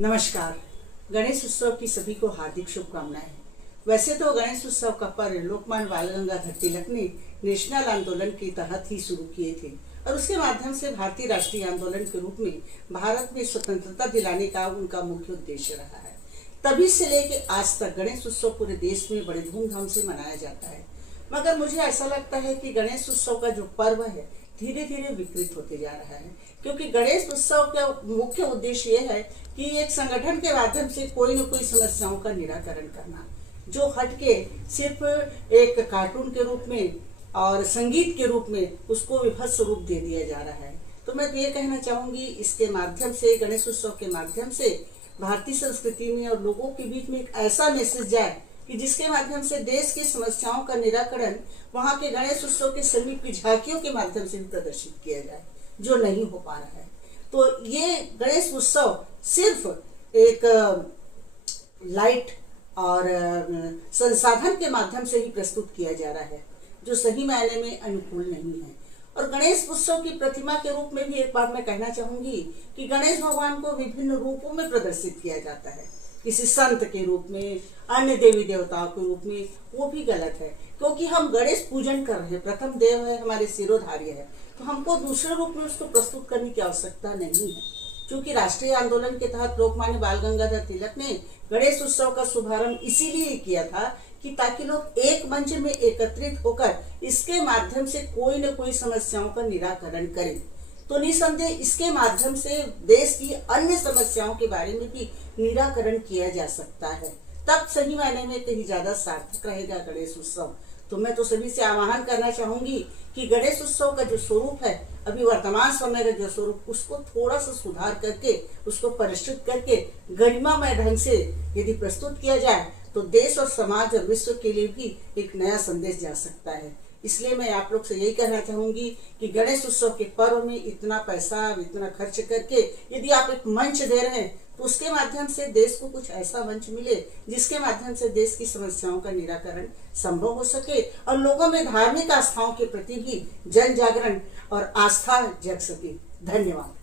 नमस्कार। गणेश उत्सव की सभी को हार्दिक शुभकामनाएं। वैसे तो गणेश उत्सव का पर्व लोकमान्य बाल गंगाधर तिलक ने नेशनल आंदोलन के तहत ही शुरू किए थे और उसके माध्यम से भारतीय राष्ट्रीय आंदोलन के रूप में भारत में स्वतंत्रता दिलाने का उनका मुख्य उद्देश्य रहा है। तभी से लेकर आज तक गणेश उत्सव पूरे देश में बड़े धूमधाम से मनाया जाता है। मगर मुझे ऐसा लगता है कि गणेश उत्सव का जो पर्व है धीरे धीरे विकृत होते जा रहा है, क्योंकि गणेश उत्सव का मुख्य उद्देश्य यह है कि एक संगठन के माध्यम से कोई न कोई समस्याओं का निराकरण करना, जो हटके सिर्फ एक कार्टून के रूप में और संगीत के रूप में उसको विभत्स रूप दे दिया जा रहा है। तो मैं ये कहना चाहूंगी, इसके माध्यम से, गणेश उत्सव के माध्यम से भारतीय संस्कृति में और लोगों के बीच में एक ऐसा मैसेज जाए कि जिसके माध्यम से देश की समस्याओं का निराकरण वहां के गणेश उत्सव के समीप की झांकियों के माध्यम से भी प्रदर्शित किया जाए, जो नहीं हो पा रहा है। तो ये गणेश उत्सव सिर्फ एक लाइट और संसाधन के माध्यम से ही प्रस्तुत किया जा रहा है, जो सही मायने में अनुकूल नहीं है। और गणेश उत्सव की प्रतिमा के रूप में भी एक बात मैं कहना चाहूंगी कि गणेश भगवान को विभिन्न रूपों में प्रदर्शित किया जाता है, किसी संत के रूप में, अन्य देवी देवताओं के रूप में, वो भी गलत है। क्योंकि हम गणेश पूजन कर रहे हैं, प्रथम देव है, हमारे सिरोधार्य है, तो हमको दूसरे रूप में उसको प्रस्तुत करने की आवश्यकता नहीं है। क्योंकि राष्ट्रीय आंदोलन के तहत लोकमान्य बाल गंगाधर तिलक ने गणेश उत्सव का शुभारंभ इसीलिए किया था कि ताकि लोग एक मंच में एकत्रित होकर इसके माध्यम से कोई न कोई समस्याओं का निराकरण करें। तो निसंदेह इसके माध्यम से देश की अन्य समस्याओं के बारे में भी निराकरण किया जा सकता है। तब सही मायने में कहीं ज्यादा सार्थक रहेगा गणेश उत्सव। तो मैं तो सभी से आह्वान करना चाहूंगी कि गणेश उत्सव का जो स्वरूप है, अभी वर्तमान समय का जो स्वरूप, उसको थोड़ा सा सुधार करके, उसको परिष्कृत करके गरिमामय ढंग से यदि प्रस्तुत किया जाए तो देश और समाज और विश्व के लिए भी एक नया संदेश जा सकता है। इसलिए मैं आप लोग से यही कहना चाहूंगी कि गणेश उत्सव के पर्व में इतना पैसा, इतना खर्च करके यदि आप एक मंच दे रहे हैं तो उसके माध्यम से देश को कुछ ऐसा मंच मिले जिसके माध्यम से देश की समस्याओं का निराकरण संभव हो सके और लोगों में धार्मिक आस्थाओं के प्रति भी जन जागरण और आस्था जग सके। धन्यवाद।